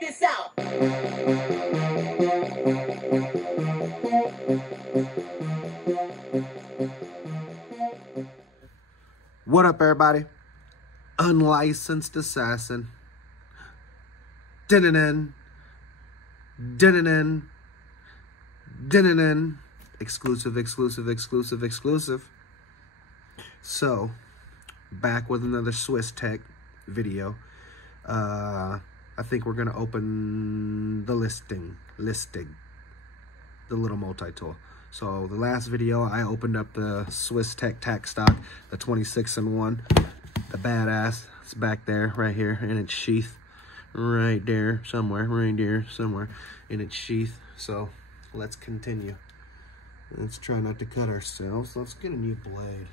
Check this out. What up, everybody? Unlicensed assassin. Din-din-din. Din-din-din. Din-din-din. Exclusive. So, back with another SwissTech video. I think we're gonna open the listing, the little multi-tool. So the last video, I opened up the SwissTech tack stock, the 26-in-1, the badass. It's back there, right here, in its sheath, right there, somewhere in its sheath. So let's continue. Let's try not to cut ourselves. Let's get a new blade.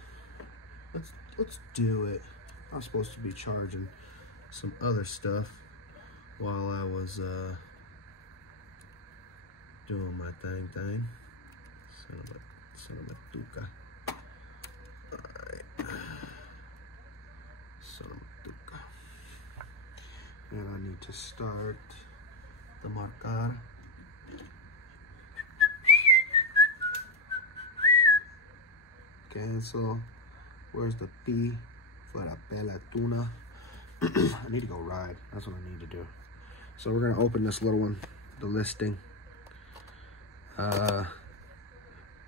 Let's do it. I'm supposed to be charging some other stuff while I was doing my thing. Son of a tuca. Alright. Son of a tuca. And I need to start the marcar. Cancel. Where's the P for la pela tuna? I need to go ride. That's what I need to do. So we're gonna open this little one, the listing.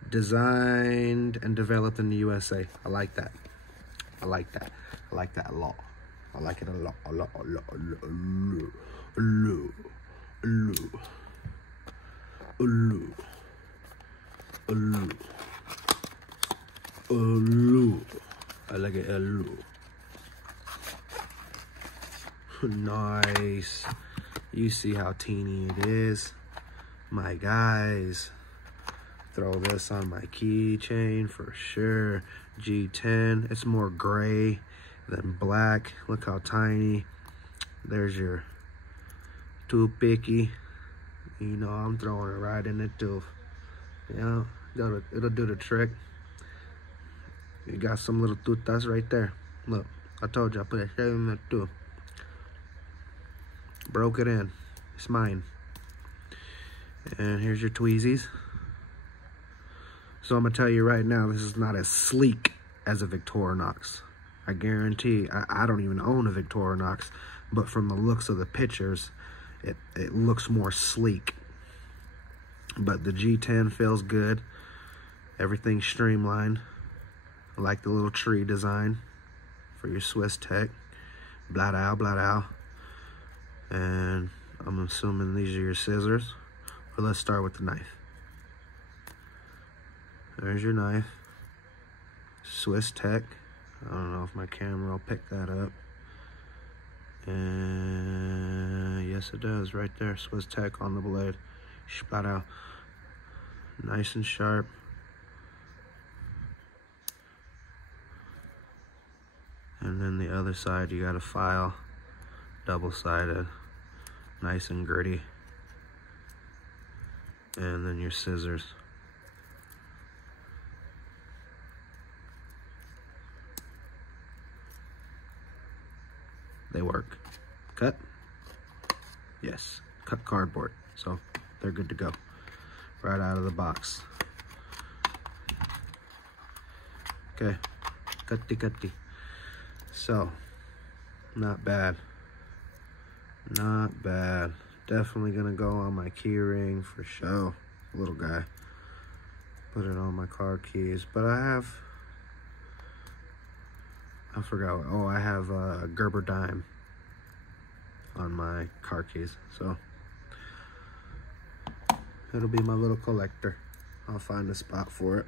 Designed and developed in the USA. I like that. I like that a lot. I like it a lot. I like it a lot. Nice. You see how teeny it is, my guys. Throw this on my keychain for sure. G10. It's more gray than black. Look how tiny. There's your too picky. You know, I'm throwing it right in the tooth. Yeah, it'll do the trick. You got some little tutas right there. Look, I told you I put a shave in the tooth. Broke it in. It's mine. And here's your tweezies. So I'm gonna tell you right now, this is not as sleek as a Victorinox. I guarantee. I don't even own a Victorinox, but from the looks of the pictures, it looks more sleek. But the G10 feels good. Everything's streamlined. I like the little tree design for your SwissTech. Blat out. And I'm assuming these are your scissors. But let's start with the knife. There's your knife. SwissTech. I don't know if my camera will pick that up. And yes, it does. Right there. SwissTech on the blade. Spat out. Nice and sharp. And then the other side, you got a file. Double-sided. Nice and gritty. And then your scissors. They work. Cut? Yes. Cut cardboard. So they're good to go. Right out of the box. Okay. Cutty. So, not bad. Not bad. Definitely gonna go on my key ring for show. Little guy. Put it on my car keys. But I forgot. Oh, I have a Gerber dime on my car keys. So, it'll be my little collector. I'll find a spot for it.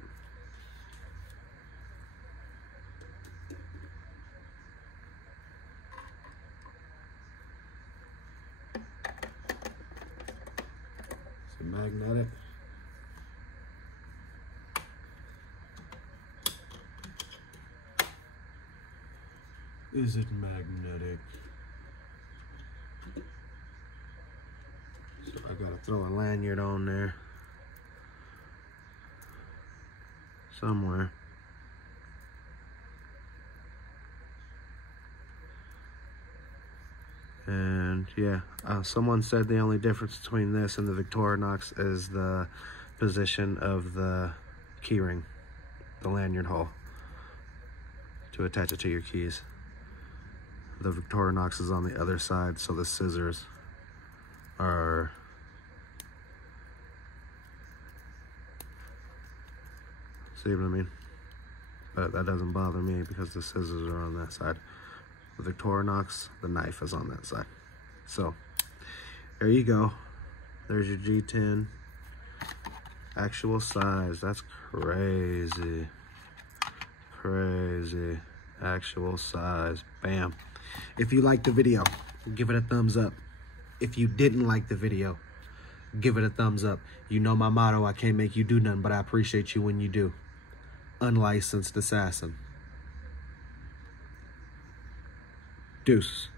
It's magnetic. Is it magnetic? So I gotta throw a lanyard on there somewhere. And yeah, someone said the only difference between this and the Victorinox is the position of the keyring, the lanyard hole, to attach it to your keys. The Victorinox is on the other side, so the scissors are see what I mean? But that doesn't bother me because the scissors are on that side. The Victorinox, the knife is on that side. So there you go. There's your G10. Actual size. That's crazy. Crazy. Actual size. Bam. If you liked the video, give it a thumbs up. If you didn't like the video, give it a thumbs up. You know my motto, I can't make you do nothing, but I appreciate you when you do. Unlicensed assassin. Deuce.